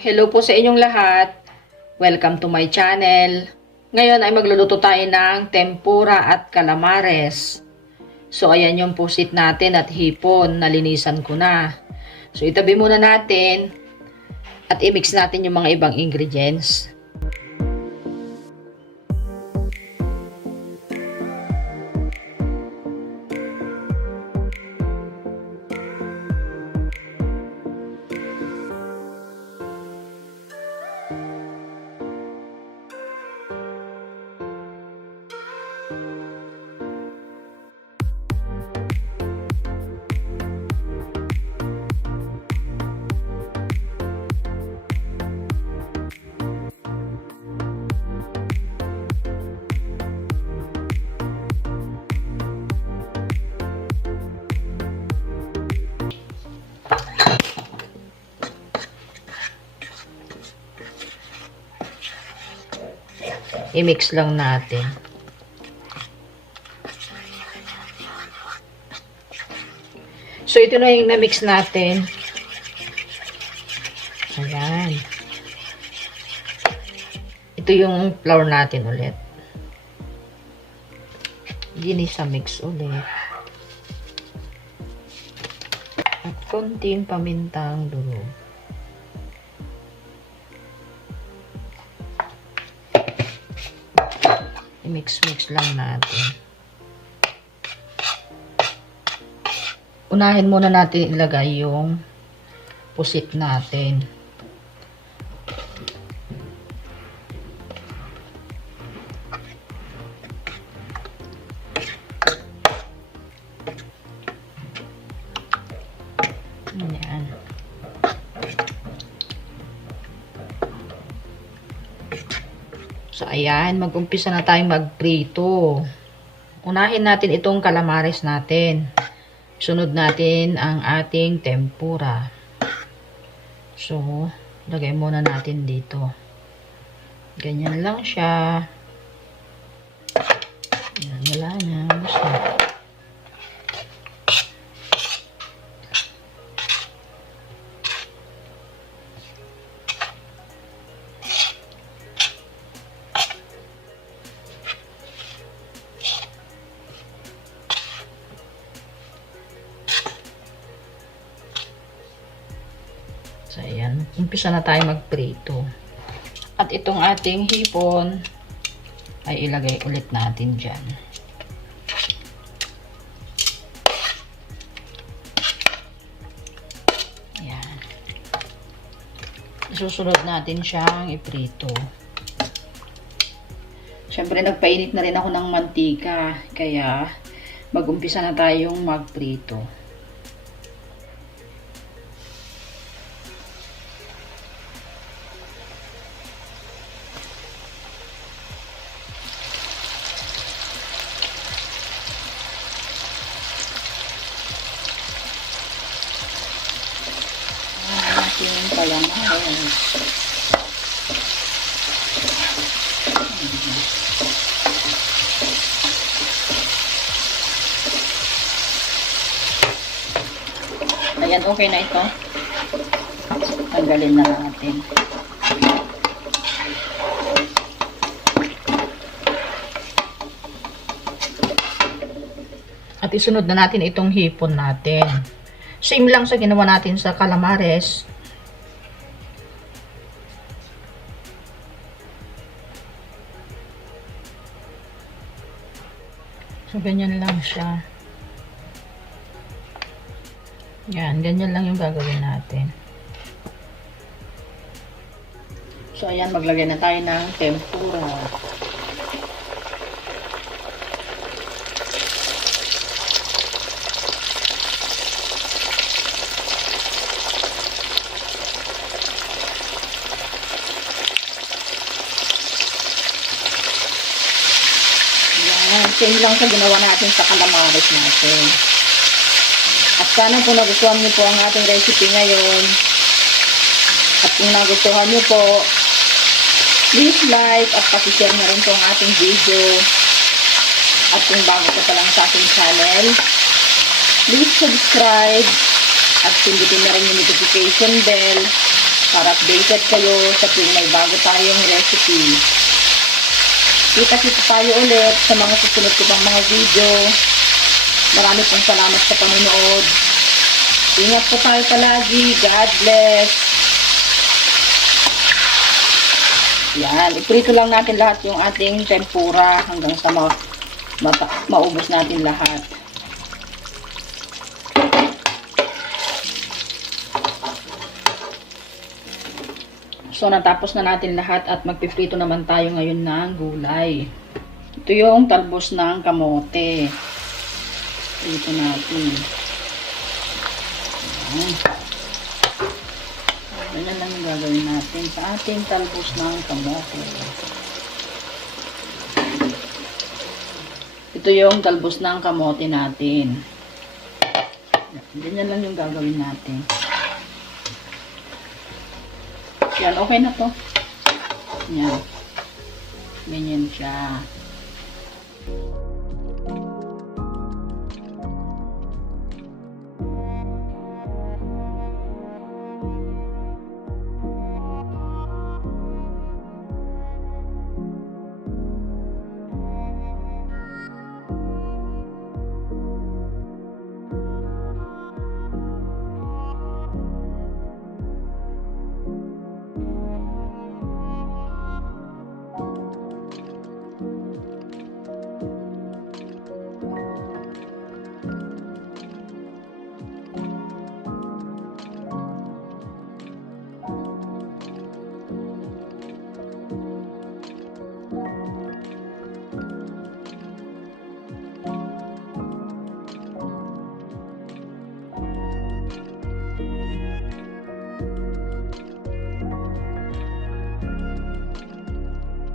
Hello po sa inyong lahat. Welcome to my channel. Ngayon ay magluluto tayo ng tempura at calamares. So ayan yung pusit natin at hipon. Nalinisan ko na. So itabi muna natin at i-mix natin yung mga ibang ingredients. I-mix lang natin. So, ito na yung na-mix natin. Ayan. Ito yung flour natin ulit. Ginisa mix ulit. At konting pamintang durog. Mix lang natin. Unahin muna natin ilagay yung pusit natin. Ayan. So, ayan, mag-umpisa na tayong magprito. Unahin natin itong calamares natin. Sunod natin ang ating tempura. So, lagay muna natin dito. Ganyan lang siya. Ayan, wala na. Basta. So, ayan. Umpisa na tayo magprito. At itong ating hipon ay ilagay ulit natin dyan. Ayan. Isusunod natin siyang iprito. Siyempre, nagpainit na rin ako ng mantika. Kaya, mag-umpisa na tayong magprito. Yung calamares. Ayan, okay na ito. Tanggalin na natin. At isunod na natin itong hipon natin. Same lang sa ginawa natin sa calamares. So, ganyan lang siya. Yan, ganyan lang yung gagawin natin. So, ayan, maglagay na tayo ng tempura. Same lang sa ginawa natin sa calamares natin. At sana po nagustuhan niyo po ang ating recipe ngayon. At kung nagustuhan niyo po, please like at paki-share na rin po ang ating video. At kung bago ka pa lang sa ating channel, please subscribe at pindutin na rin yung notification bell para updated kayo sa tuwing may bago tayong recipe. Kita-kita tayo ulit sa mga susunod ko pang mga video. Marami pong salamat sa panonood. Ingat po tayo palagi. God bless. Yan, iprito lang natin lahat yung ating tempura hanggang sa maubos natin lahat. So, natapos na natin lahat at magpiprito naman tayo ngayon ng gulay. Ito yung talbos ng kamote. Prito natin. Ayan. Ganyan lang yung gagawin natin sa ating talbos ng kamote. Ito yung talbos ng kamote natin. Ganyan lang yung gagawin natin. Yan, okay na to. Yan. Ganyan siya.